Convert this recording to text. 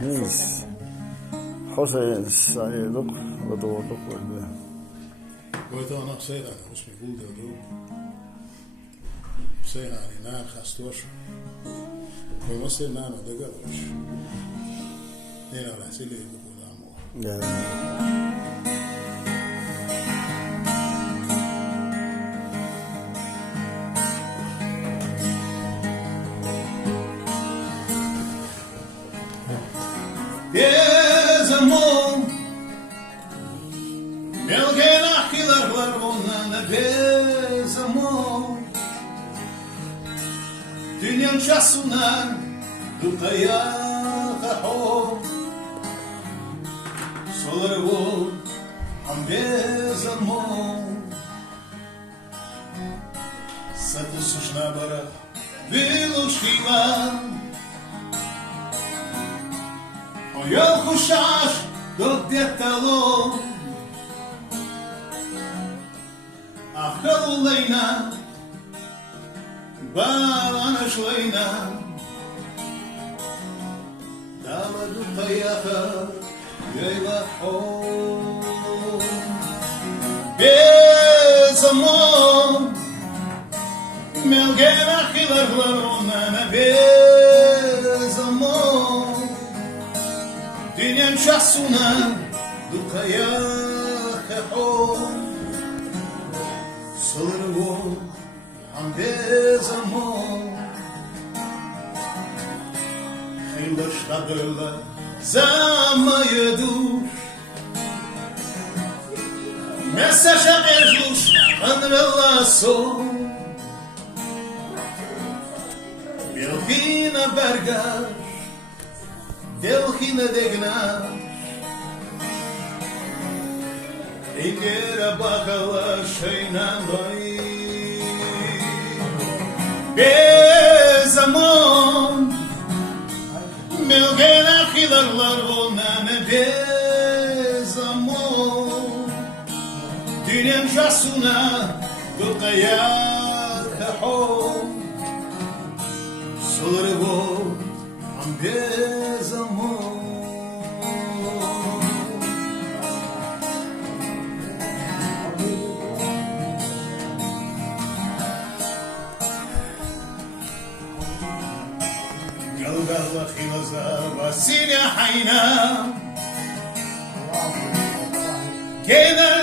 Biz Hüseyin Saiduk ودورك والبه Goita ona sejrani, usmi gulde od ruku. Sejrani, nár hastoš. Koji mose nano degaloš. Nena la sili buku damo. Bezamon Melgena hilar varvona na bezamon Dünyan şahsunan Dutaya kaho Solarvo Am bezamon Satu sushna bara Vilushkivan Moją kuszasz do dietalo A halulejna Balana szlejna Dala do tajaha Jejla ho Bezamon Melgena hilar glarona na bezamon Dünyan şahsuna Dukaya kehon Sılırvo Am bezamon Hayla ştadırla Zamaya duş Mesaja mezluş Anrella son Belkina bergar Delhina degnar İkere bakala şeynan bay Bezamon Melgena hilarlar volnane bezamon Dünyam şahsuna Dukaya kahon Soları vol Am bezamon قلبها خلصة وسينا حينا كينا